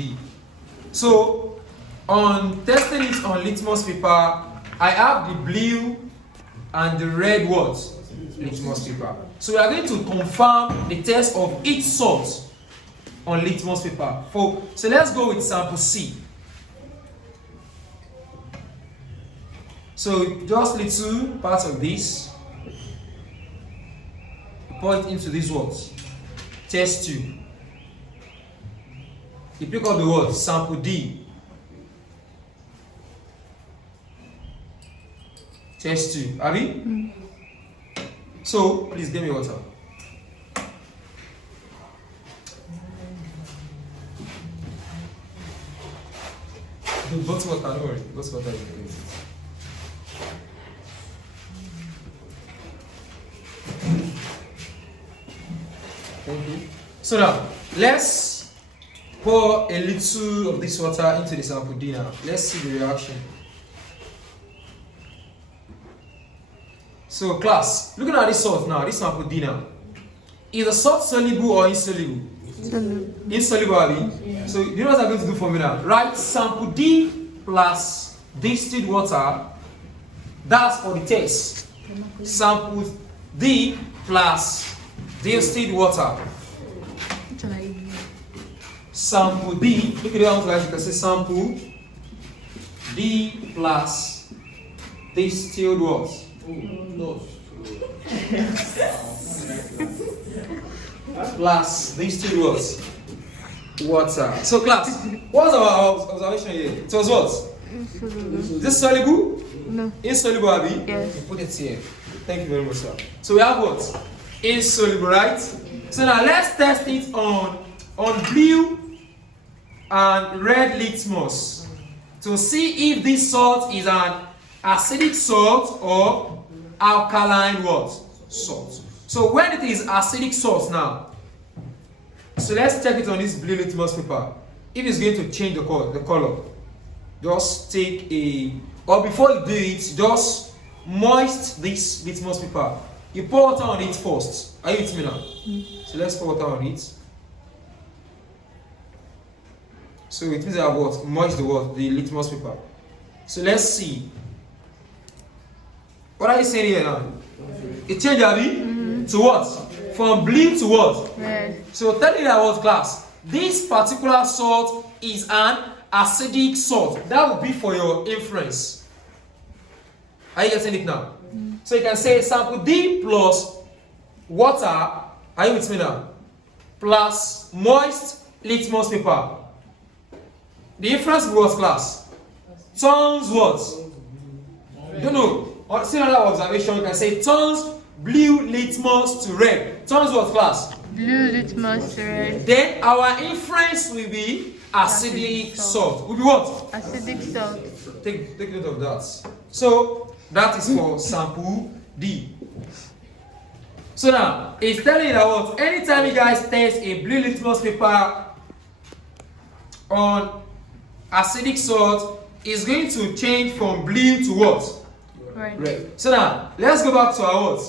D. So on testing it on litmus paper, I have the blue and the red what? Litmus paper. So we are going to confirm the test of each salt on litmus paper. So let's go with sample C. So just little part of this, pour it into this what? Test tube. You pick up the word sample D. Test tube. Abi? So please give me water. The bottle water, don't worry. Bottle water is great. Thank you. So now, let's pour a little of this water into the sample D now. Let's see the reaction. So class, looking at this salt now, this sample D now. Is the salt soluble or insoluble? Insoluble. Insoluble, Abi? Yeah. So you know what I'm going to do for me now? Write sample D plus distilled water. That's for the test. Sample D plus distilled water. Sample D, look at that guys, you can say sample D plus distilled water. Plus distilled water. So class, what's our observation here? It was what? Is this soluble? No. Insoluble, Abi? Yes. You put it here. Thank you very much, sir. So we have what? Insoluble, right? So now let's test it on blue and red litmus to see if this salt is an acidic salt or alkaline what? Salt. So when it is acidic salt now, so let's check it on this blue litmus paper. If it's going to change the color, just take or before you do it, just moist this litmus paper. You pour water on it first. Are you with me now? So let's pour water on it. So it means I have what? Moist the litmus paper. So let's see. What are you saying here now? It changed, Abi? To what? From blue to what? Red. So tell me that what class? This particular salt is an acidic salt. That would be for your inference. Are you getting it now? So you can say sample D plus water. Are you with me now? Plus moist litmus paper. The inference was class. Turns what? Don't know. See another observation. You can say turns blue litmus to red. Turns what class? Blue litmus to red. Then our inference will be acidic salt. Will be what? Acidic salt. Take note of that. So that is for sample D. So now it's telling you that what? Anytime you guys test a blue litmus paper on acidic salt, is going to change from blue to what? Red. So now let's go back to our what?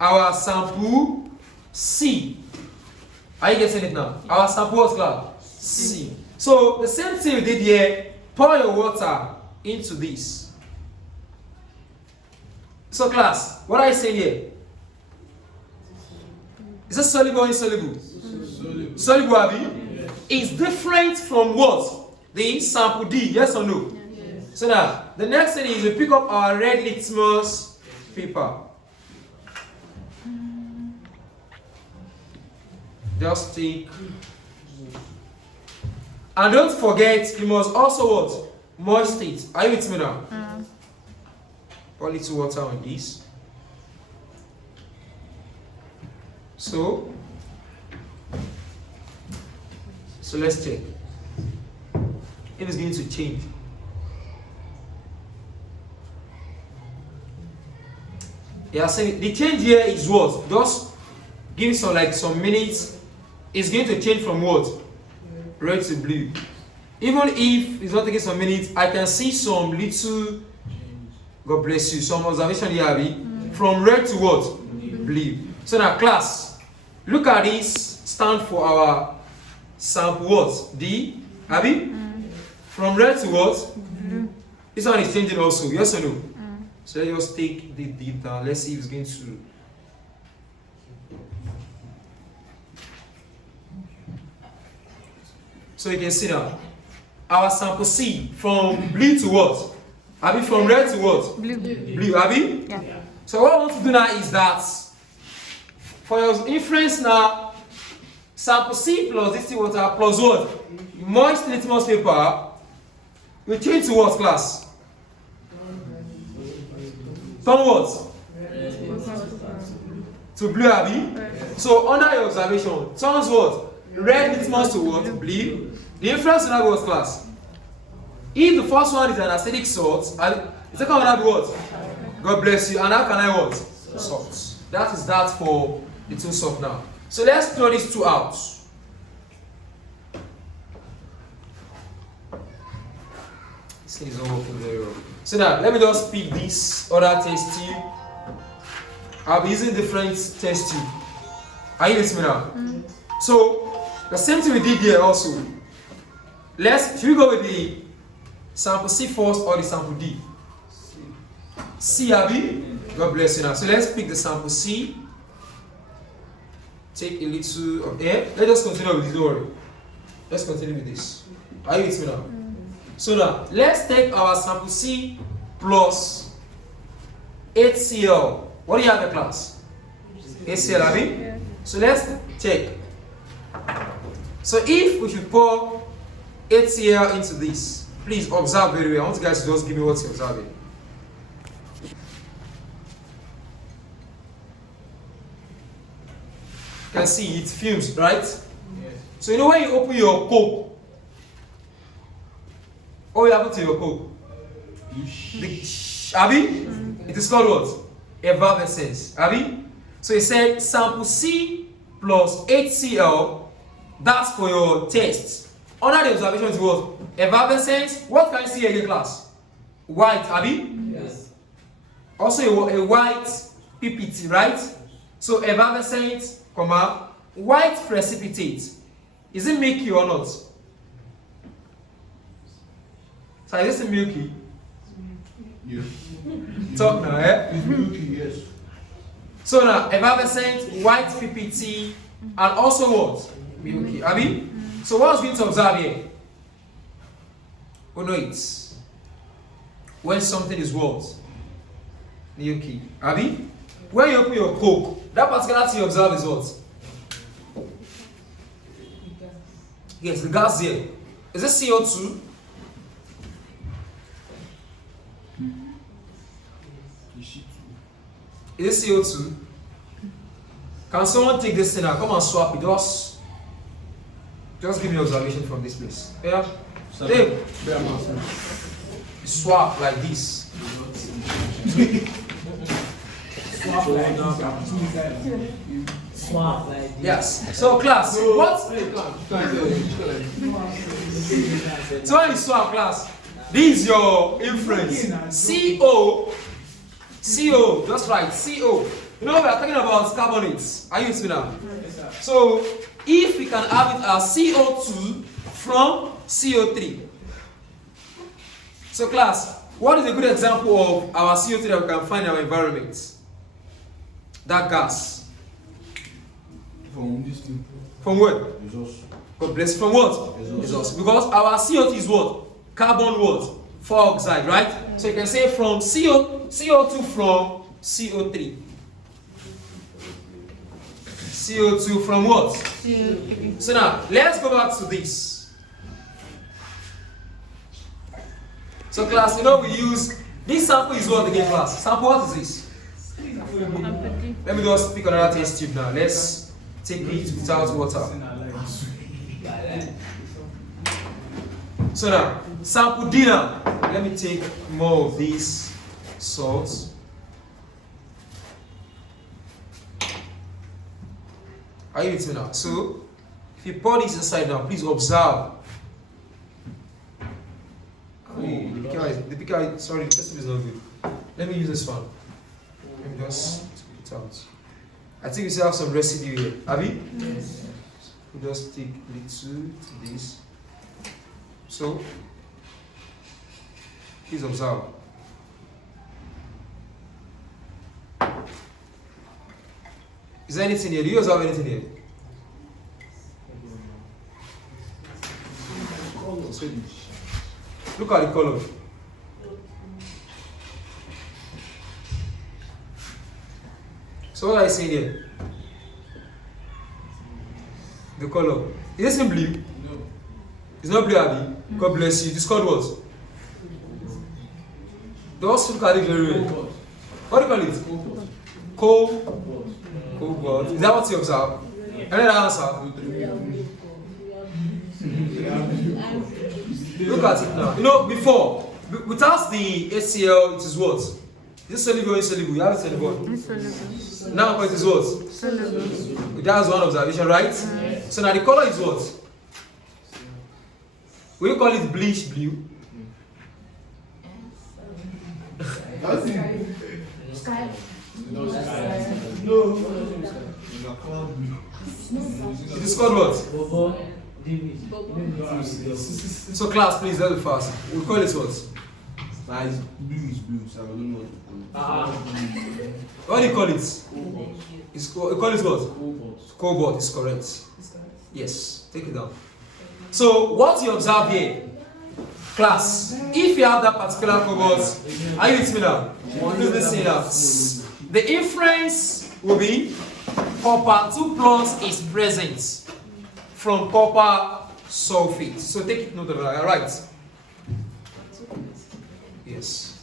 Our sample C. Are you getting it now? Our sample what class? C. So the same thing we did here. Pour your water into this. So class, what are you saying here? Is it soluble or insoluble? Soluble, Abi? Yes. It's different from what? The sample D, yes or no? Yes. So now, the next thing is we pick up our red litmus paper. Just take. And don't forget, you must also what? Moist it. Are you with me now? Pour a little water on this. So let's check if it's going to change. Yeah, so the change here is what? Just give it some minutes. It's going to change from what? Red to blue. Even if it's not taking some minutes, I can see some little, God bless you, some observation here, Abby, from red to what? Blue. So now class, look at this stand for our sample what? D, Abby? From red to what? Blue. This one is changing also, yes or no? So let's just take the data. Let's see if it's going to. So you can see now, our sample C from blue to what? Abby, from red to what? Blue. Blue, Abby? Yeah. So what I want to do now is that for your inference now, sample C plus distilled water plus what? Moist litmus paper will change to what class? Turn what? To blue, Abby? So under your observation, turns what? Red litmus to what? Blue. The inference will now be what class? If the first one is an acidic salt, and the second one will be what? God bless you. And how can I what? Salt. That is that for the two salt now. So let's throw these two out. This thing is not working very well. So now let me just pick this other test tube. I'll be using different test tube. Are you listening now? So the same thing we did here also. Should we go with the sample C first or the sample D? C, Abby? God bless you now. So let's pick the sample C. Take a little of air. Let's just continue with this, don't worry. Let's continue with this. Are you with me now? So now, let's take our sample C plus HCl. What do you have in class? HCl, Abby? Yeah. So let's check. So if we should pour HCl into this, please observe very well. I want you guys to just give me what you're observing. You can see it fumes, right? Yes. So you know when you open your Coke, what will happen to your Coke? Abby? It is called what? Effervescence. Abby? So he said sample C plus HCl, that's for your test. Under the observation is what? Effervescence. What can you see again, class? White, Abby? Yes. Also a white PPT, right? So effervescent, comma, white precipitate. Is it milky or not? So is this milky? Yes. Talk now, eh? It's milky, yes. So now, effervescent, white PPT, and also what? Milky. Abby? So what was going to observe here? Oh no, it's when something is what? Milky. Abby? When you open your Coke, that particular thing you observe is what? Yes, the gas here. Is it CO2? Is it CO2? Can someone take this thing and come and swap it? Just give me observation from this place. Yeah? Dave, swap like this. Swap like this. Swap like this. Yes. So class, what? So when you swap class, this is your inference. CO, just right, CO. You know we are talking about carbonates. Are you with me now? So if we can have it as CO2 from CO3. So class, what is a good example of our CO3 that we can find in our environment? That gas. From this thing. From where? Exhaust. God bless. From what? Exhaust. Because our CO2 is what? Carbon what? Dioxide, right? So you can say from CO2 from CO3. CO2 from what? CO3. So now, let's go back to this. So class, you know we use, this sample is what again class? Sample, what is this? Empathy. Let me just pick another test tube now. Let's take it without water. So now, sample D now. Let me take more of these salts. Are you with me now? So, if you pour this inside now, please observe. The picker, sorry, the test tube is not good. Let me use this one. Let me just take it out. I think we still have some residue here. Have you? Yes. We just take little to this. So, please observe. Is there anything here? Do you observe anything here? Look at the color. So what are you seeing here? The color. Is this in blue? No. It's not blue, Abby. God bless you. It's called what? Just look at it very well. What do you call it? Cobalt. Is that what you observe? Another answer? Look at it now. You know, before, without the HCl, it is what? Is it soluble or insoluble? You have it soluble. Insoluble. Now it is what? Soluble. That's one observation, right? So now the color is what? We call it bleach blue. That's it. Sky. No. No, cloud blue. It is called what? Bobo. So class, please, let's be fast. We call it what? Nah, it's blue, so I don't know what to What do you call it? call We call it what? Cobalt. Cobalt is correct. Yes, take it down. So what you observe here, class, if you have that particular cobalt, are you with me now? Please listen now. The inference will be copper 2 plus is present from copper sulfate. So take note of that, alright? Yes.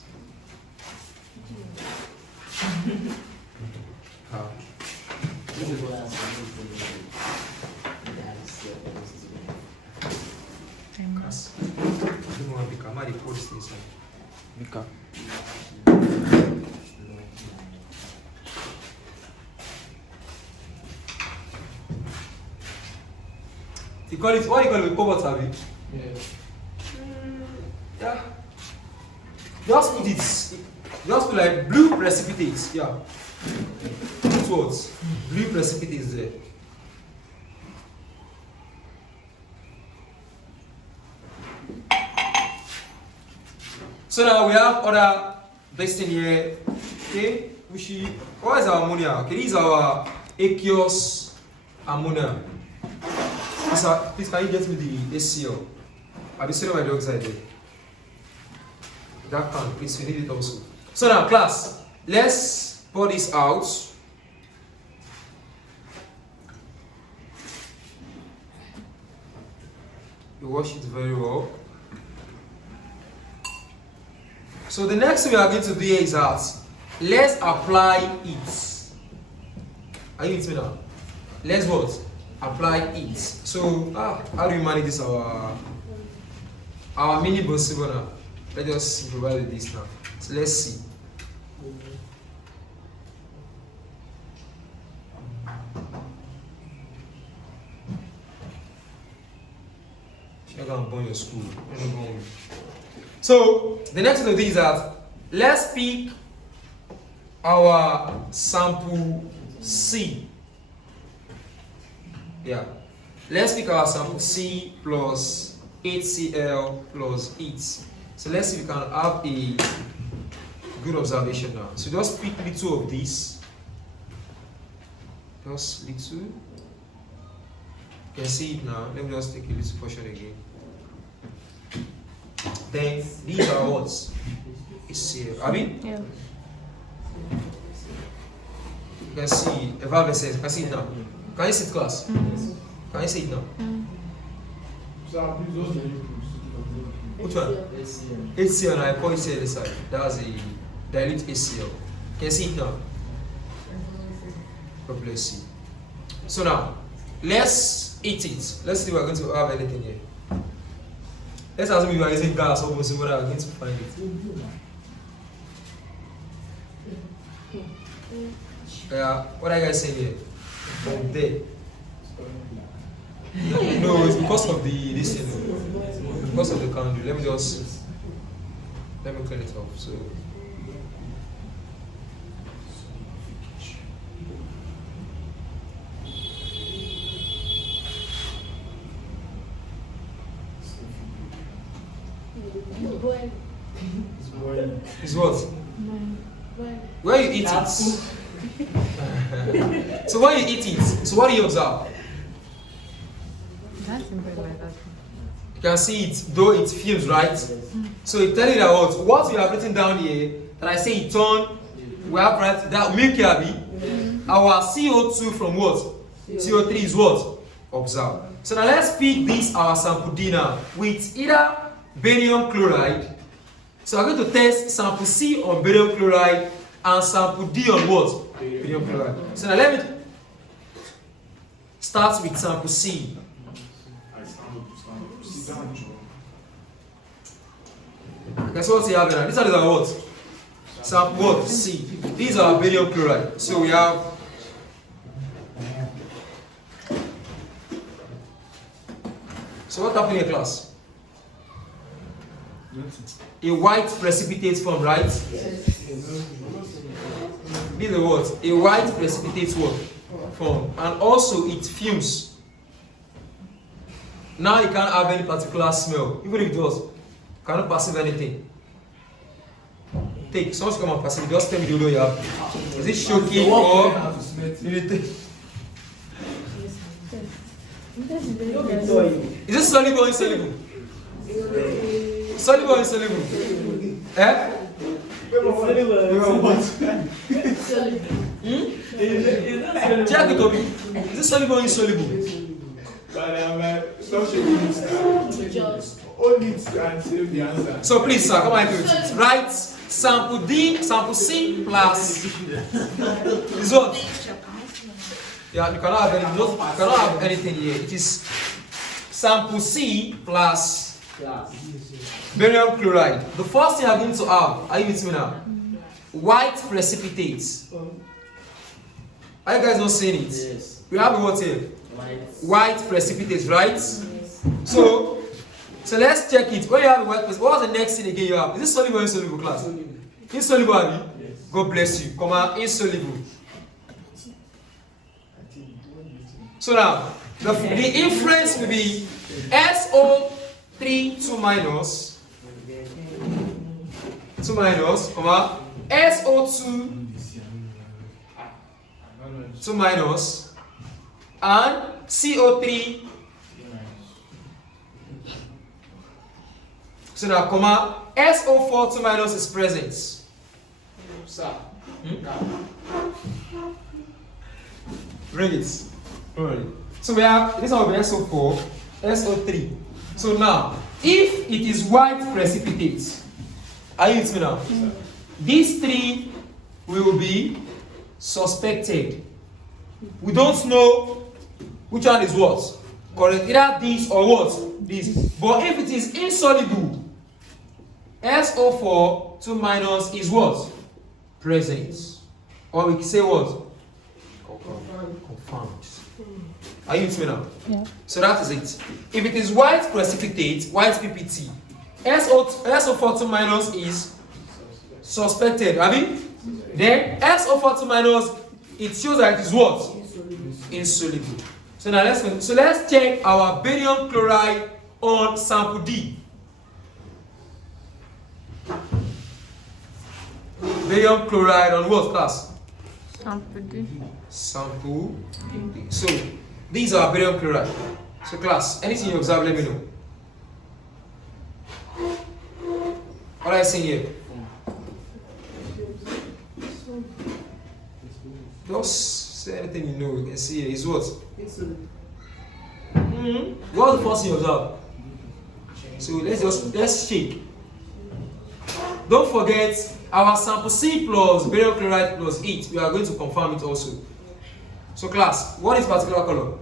You call it, what do you call it? Cobalt, have you? Yeah. Just put it, just put like blue precipitates, yeah. Put what? Blue precipitates there. So now we have other this thing here. Okay, what is our ammonia? Okay, this is our aqueous ammonia. Please, can you get me the HCl? I'll be sitting on my dog side there. That can, please, we need it also. So now, class, let's pour this out. You wash it very well. So the next thing we are going to do here is that let's apply it. Are you with me now? Let's what? Apply it. So how do we manage this our mini possible now? Let's just improvise with this now. So let's see. You're gonna burn your school. So the next thing to do is that let's pick our sample C. Yeah. Let's pick our sample C plus HCl plus heat. So let's see if we can have a good observation now. So just pick little of this. Just little. You can see it now. Let me just take a little portion again. Then these are what? HCl. Abi? Yeah. You can see effervescence. You can see it now. Can you see it, class? Can you see it now? Which one? HCl, and I call HCl this side. That's a dilute HCl. Can you see it now? God bless you. So now, let's eat it. Let's see if we're going to have anything here. Let's assume you are using gas or something, we're going to find it. Yeah, what are you guys saying here? From there. No, it's because of this thing. Because of the candle. Let me clean it off. So Is what? Where you eat it. So when you eat it, so what do you observe? That's simple like that. You can see it, though it fumes, right? So it tells you that what we have written down here, that I say it turn, we have right that milk abi. Our CO2 from what? CO3 is what? Observe. So now let's pick this our sample D now with either barium chloride. So I'm going to test sample C on barium chloride and sample D on what? Barium chloride. So now let me start with sample C. Okay, so what you have now? These are the what? Sample what? C. These are barium chloride. So we have so what happened in class? A white precipitate form, right? This is what? A white precipitate form. And also it fumes. Now you can't have any particular smell. Even if it does, you cannot perceive anything. Take, someone should come and perceive it. Just tell me the odor you have. Is it shocking or irritating? Is it soluble or insoluble? Soluble or insoluble? Eh? Check it, Toby. Is it soluble or insoluble? So please, sir, come and do it. Write sample D, sample C plus is what? Yeah, you cannot have anything here. It is sample C plus barium chloride. The first thing I'm going to have, are you with me now? White precipitates. Are you guys not seeing it? Yes. We have what here? White precipitates, right? So let's check it. When you have a white precipitate, what's the next thing again you have? Is this soluble or insoluble, class? Insoluble, Abi? Yes. God bless you. Come on, insoluble. So now, the inference will be SO3 2 minus, comma, SO2 2 minus, and CO3. So now, comma, SO4 2 minus is present. Sir. Bring it. So we have this one will be SO4, SO3. So now, if it is white precipitate, are you with me now? These three will be suspected. We don't know which one is what. Correct? Either this or what? This. But if it is insoluble, SO4 2 minus is what? Present. Or we can say what? Confirmed. Are you with me now? Yeah. So that is it. If it is white precipitate, white PPT, SO4 2 minus is suspected. Abi? Then SO4 2 minus, it shows that it is what? Insoluble. So now let's check our barium chloride on sample D. Barium chloride on what, class? Sample D. Sample D. So these are barium chloride. So class, anything you observe, let me know. What are you seeing here? Just say anything you know. You can see here is what? What's the first thing you observe? So let's shake. Don't forget our sample C plus barium chloride plus it. We are going to confirm it also. So class, what is particular color?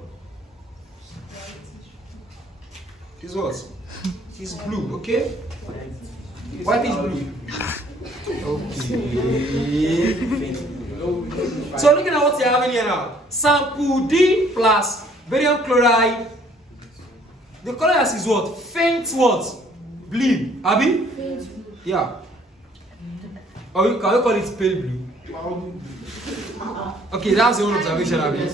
It is what? It is blue, okay? White is blue. Okay. So looking at what you are having here now. Sample D plus barium chloride. The color is what? Faint what? Blue. Abi? Yeah. Or can we call it pale blue? Okay, that's the only observation Abi.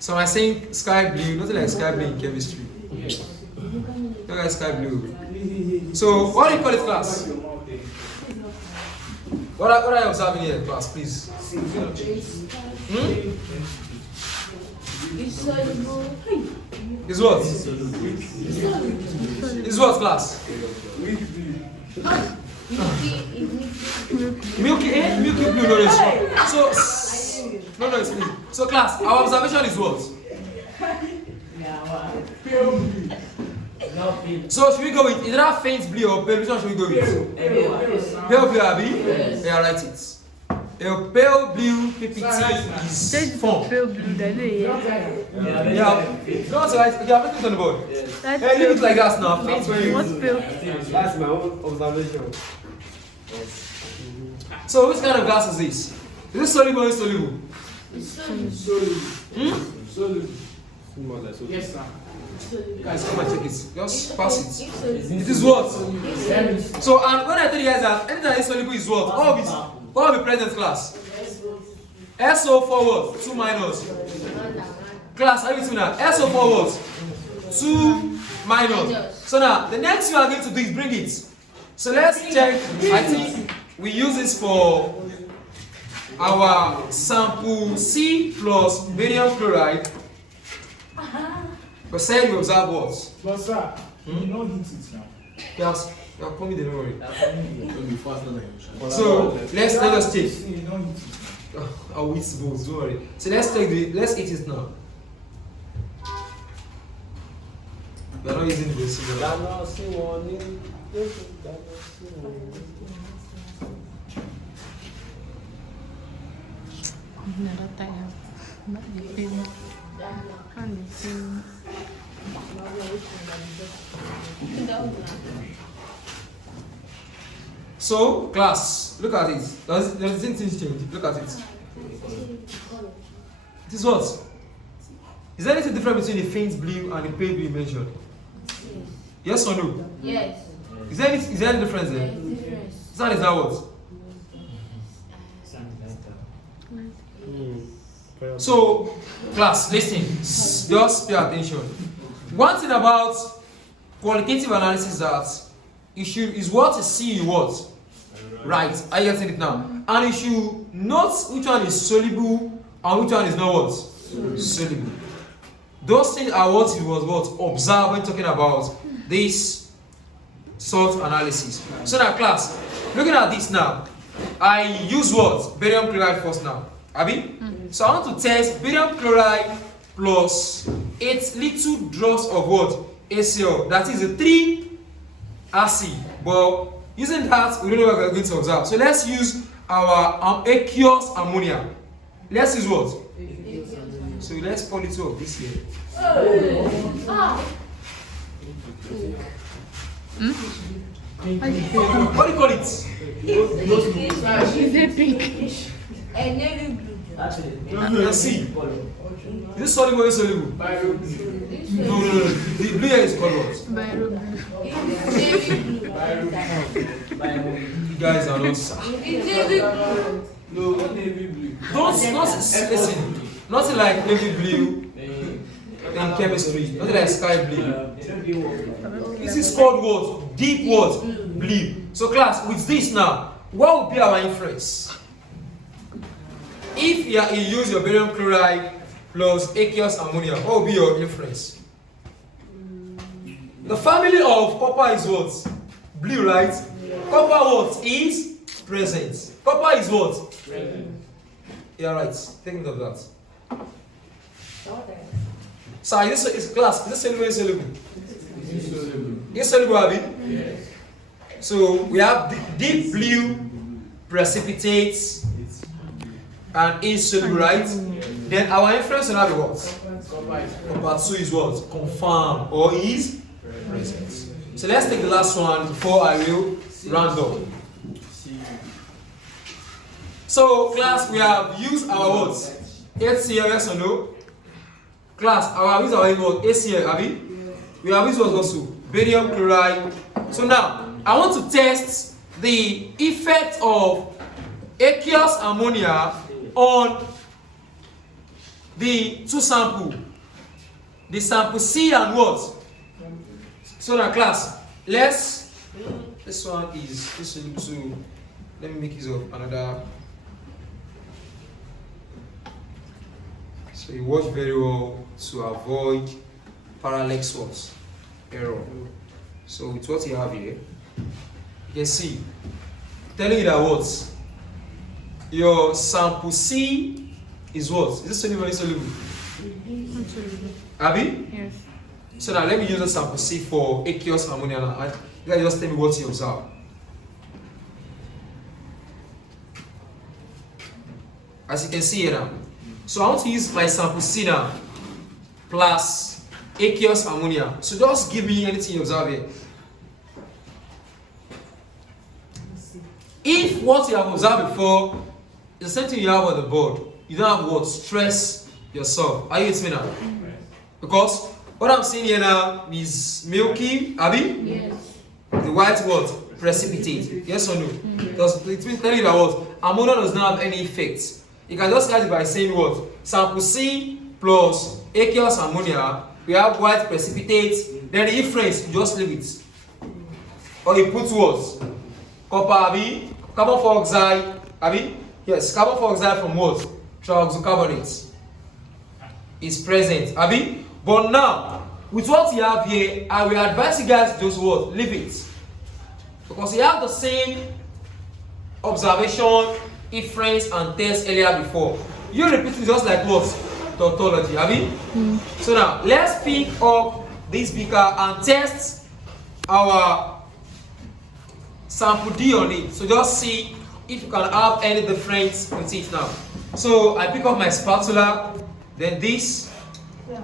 So I'm saying sky blue, nothing like sky blue in chemistry. Look at sky blue. So what do you call it, class? What are you observing here, class, please? It's soluble. Is what? Is what, class? Milky, milky blue, no, no, it's blue. So, class, our observation is what? So, should we go with either faint blue or pale? Which one should we go with? Pale blue, Abby? Yes. Yeah, write it. A pale blue PPT is formed. Pale blue, Yeah. No, so right. Okay, I'm putting it on the board. That's Hey, leave it like that now. Faint when you. What's pale? That's my own observation. So, which kind of gas is this? Is it soluble or insoluble? Yes, sir. Guys, come and check it. Just pass it. It is what? So, and when I tell you guys that anything insoluble is what? All of the present, class. SO for what? 2 minus. Class, are you with me now? SO for what? 2 minus. So now, the next thing we are going to do is bring it. So let's check. I think we use this for our sample C plus barium chloride. But said we observe what? But sir, you don't hit it now. Yes, you're coming the memory. Don't be faster than you. So let us take. You don't hit it. I'll eat both, don't worry. So let's eat it now. We are not using this. Another time. Not the same. Can't be same. So, class, look at it. Does things change? Look at it. It is what? Is there anything different between the faint blue and the pale blue mentioned? Yes or no? Yes. Is there any difference there? Is that what? So, class, listen. Just pay attention. One thing about qualitative analysis is what you see you what? Right. Are you getting it now? And you should note which one is soluble and which one is not what? Soluble. Those things are what you was what? Observe when talking about this sort analysis. So now, class, looking at this now, I use what? Barium chloride first now. Abi? So I want to test barium chloride plus 8 little drops of what? HCl. That is a 3 acid. But using that, we don't know what we're going to observe. So let's use our aqueous ammonia. Let's use what? So let's pour little of this here. What do you call it? Is it pink? Let's see. Is this soluble or insoluble? No. The blue here is called what? Bio blue. You guys are not. No, not navy blue. Don't listen. Nothing like navy blue in chemistry. Nothing like sky blue. This is called what? Deep what? Blue. So class, with this now, what will be our inference? If you use your barium chloride plus aqueous ammonia, what will be your inference? The family of copper is what? Blue, right? Copper what? Is present. Copper is what? Present. Yeah, right. Take note of that. So, is this class? Is this soluble or insoluble? Insoluble, Abi? Yes. So, we have deep blue precipitates and insoluble, right? Then our inference will have what? Copper 2 is what? Confirm or is present. So let's take the last one before I will round up. So class, we have used our what? HCl, yes or no? Class, our use our what? HCl, Abi? We have used what also? Barium chloride. So now, I want to test the effect of aqueous ammonia on the two samples. The sample C and what? So now class, this one is insoluble. Let me make use of another. So you watch very well to avoid parallax what? Error. So with what you have here, you can see telling you that what? Your sample C is what? Is this soluble or insoluble? Insoluble. Abi? Yes. So now let me use the sample C for aqueous ammonia now. And you guys just tell me what you observe. As you can see here now. So I want to use my sample C now plus aqueous ammonia. So just give me anything you observe here. If what you have observed before is the same thing you have on the board, you don't have what? Stress yourself. Are you with me now? Because what I'm seeing here now is milky, Abi? Yes. The white what? Precipitate. Yes or no? Because it means telling you that what? Ammonia does not have any effect. You can just start it by saying what? Sample C plus aqueous ammonia, we have white precipitate, then the inference, you just leave it. Or you put what? Copper, Abi? Carbon dioxide, Abi? Yes, carbon dioxide from what? Trioxocarbonate is present, Abi? But now, with what you have here, I will advise you guys to just what? Leave it. Because you have the same observation, inference, and test earlier before. You repeat it just like what? Tautology, Abi? So now, let's pick up this beaker and test our sample D on it. So just see if you can have any difference with it now. So I pick up my spatula, then this. Yeah.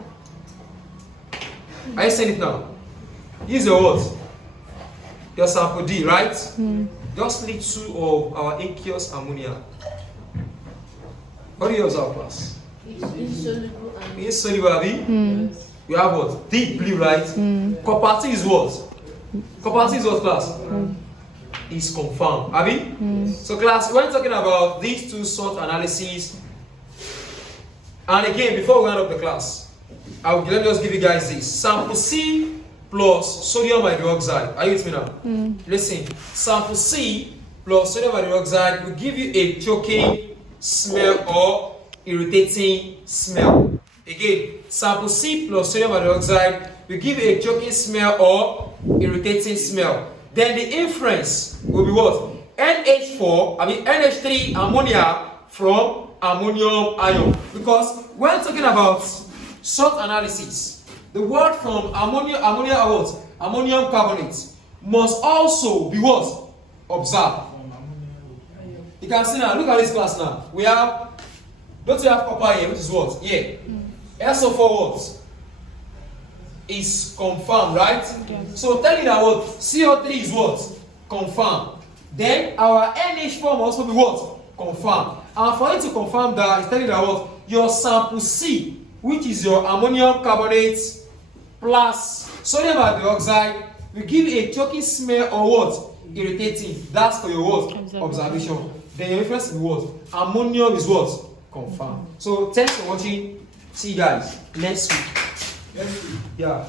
Are you seeing it now? Use your what? Your sample D, right? Just need 2 of our aqueous ammonia. What do you observe, class? It's insoluble and Insoluble, Abi? We have what? Deep blue, right? Copper is what? Copper is what, class? Is confirmed, Abi? So class, when talking about these 2 salt analyses, and again, before we end up the class, let me just give you guys this. Sample C plus sodium hydroxide. Are you with me now? Listen, sample C plus sodium hydroxide will give you a choking smell or irritating smell. Again, sample C plus sodium hydroxide will give you a choking smell or irritating smell. Then the inference will be what? NH3 ammonia from ammonium ion. Because when talking about salt analysis, the word from ammonia what? Ammonium carbonate must also be what? Observed. You can see now, look at this class now. We have, don't you have copper here, which is what? Yeah. SO4 what? Is confirmed, right? Yes. So telling that what? CO3 is what? Confirmed. Then our NH4 must also be what? Confirmed. And for it to confirm that, it's telling that what? Your sample C, which is your ammonium carbonate plus sodium hydroxide, will give a choking smell or what? Irritating. That's for your what? Observation. Then your reference is what? Ammonium is what? Confirmed. So thanks for watching. See you guys next week. Yeah.